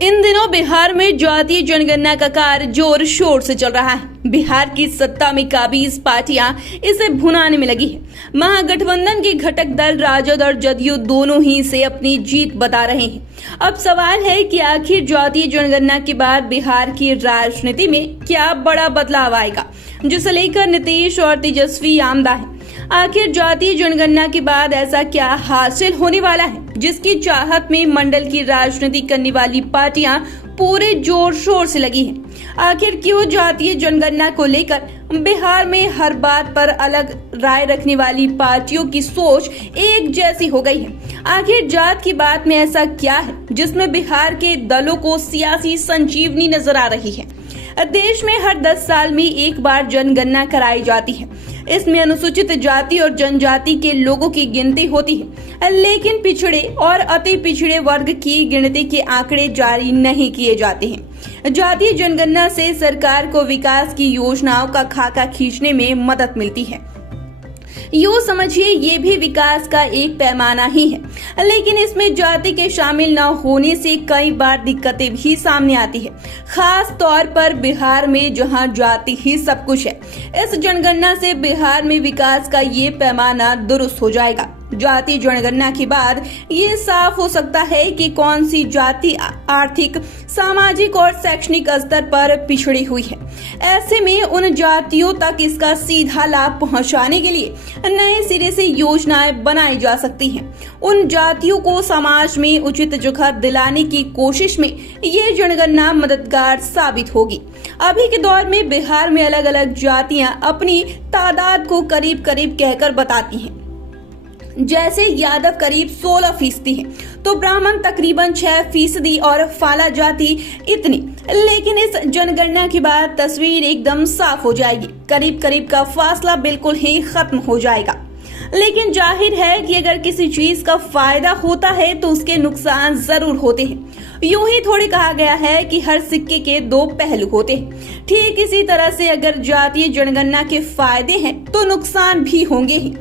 इन दिनों बिहार में जातीय जनगणना का कार्य जोर शोर से चल रहा है। बिहार की सत्ता में काबिज पार्टियां इसे भुनाने में लगी है। महागठबंधन के घटक दल राजद और जदयू दोनों ही इसे अपनी जीत बता रहे हैं। अब सवाल है कि आखिर जातीय जनगणना के बाद बिहार की राजनीति में क्या बड़ा बदलाव आएगा, जिसे लेकर नीतीश और तेजस्वी आमदा है। आखिर जातीय जनगणना के बाद ऐसा क्या हासिल होने वाला है, जिसकी चाहत में मंडल की राजनीति करने वाली पार्टियां पूरे जोर शोर से लगी हैं। आखिर क्यों जातीय जनगणना को लेकर बिहार में हर बात पर अलग राय रखने वाली पार्टियों की सोच एक जैसी हो गई है। आखिर जात की बात में ऐसा क्या है जिसमें बिहार के दलों को सियासी संजीवनी नजर आ रही है। देश में हर 10 साल में एक बार जनगणना कराई जाती है। इसमें अनुसूचित जाति और जनजाति के लोगों की गिनती होती है, लेकिन पिछड़े और अति पिछड़े वर्ग की गिनती के आंकड़े जारी नहीं किए जाते हैं। जातीय जनगणना से सरकार को विकास की योजनाओं का खाका खींचने में मदद मिलती है। यूं समझिए ये भी विकास का एक पैमाना ही है, लेकिन इसमें जाति के शामिल न होने से कई बार दिक्कतें भी सामने आती है, खास तौर पर बिहार में जहां जाति ही सब कुछ है। इस जनगणना से बिहार में विकास का ये पैमाना दुरुस्त हो जाएगा। जातीय जनगणना के बाद ये साफ हो सकता है कि कौन सी जाति आर्थिक, सामाजिक और शैक्षणिक स्तर पर पिछड़ी हुई है। ऐसे में उन जातियों तक इसका सीधा लाभ पहुंचाने के लिए नए सिरे से योजनाएं बनाई जा सकती हैं। उन जातियों को समाज में उचित जगह दिलाने की कोशिश में ये जनगणना मददगार साबित होगी। अभी के दौर में बिहार में अलग अलग जातियां अपनी तादाद को करीब करीब कहकर बताती हैं। जैसे यादव करीब 16% है, तो ब्राह्मण तकरीबन 6% और फाला जाति इतनी। लेकिन इस जनगणना के बाद तस्वीर एकदम साफ हो जाएगी। करीब करीब का फासला बिल्कुल ही खत्म हो जाएगा। लेकिन जाहिर है कि अगर किसी चीज का फायदा होता है तो उसके नुकसान जरूर होते हैं। यूं ही थोड़ी कहा गया है कि हर सिक्के के दो पहलू होते हैं। ठीक इसी तरह से अगर जातीय जनगणना के फायदे हैं तो नुकसान भी होंगे ही।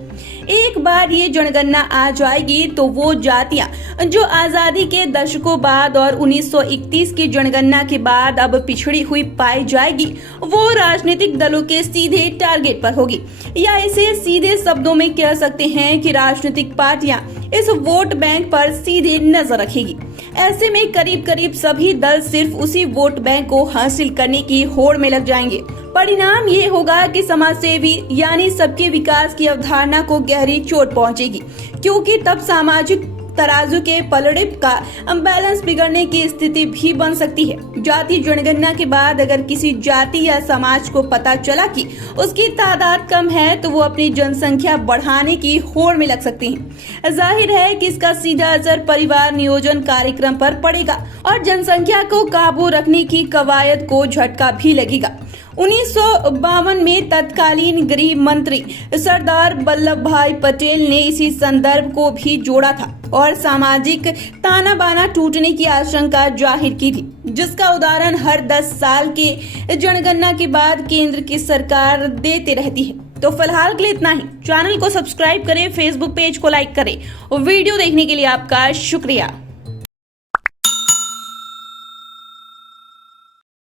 एक बार ये जनगणना आ जाएगी तो वो जातियां जो आजादी के दशकों बाद और 1931 की जनगणना के बाद अब पिछड़ी हुई पाई जाएगी, वो राजनीतिक दलों के सीधे टारगेट पर होगी। या इसे सीधे शब्दों में कह सकते हैं कि राजनीतिक पार्टियां इस वोट बैंक पर सीधे नजर रखेगी। ऐसे में करीब करीब सभी दल सिर्फ उसी वोट बैंक को हासिल करने की होड़ में लग जाएंगे। परिणाम ये होगा कि समाजसेवी यानी सबके विकास की अवधारणा को गहरी चोट पहुंचेगी, क्योंकि तब सामाजिक तराजू के पलड़े का बैलेंस बिगड़ने की स्थिति भी बन सकती है। जातीय जनगणना के बाद अगर किसी जाति या समाज को पता चला कि उसकी तादाद कम है तो वो अपनी जनसंख्या बढ़ाने की होड़ में लग सकती है। जाहिर है कि इसका सीधा असर परिवार नियोजन कार्यक्रम पर पड़ेगा और जनसंख्या को काबू रखने की कवायद को झटका भी लगेगा। 1952 में तत्कालीन गृह मंत्री सरदार वल्लभ भाई पटेल ने इसी संदर्भ को भी जोड़ा था और सामाजिक ताना बाना टूटने की आशंका जाहिर की थी, जिसका उदाहरण हर 10 साल के जनगणना के बाद केंद्र की सरकार देते रहती है। तो फिलहाल के लिए इतना ही। चैनल को सब्सक्राइब करें, फेसबुक पेज को लाइक करें और वीडियो देखने के लिए आपका शुक्रिया।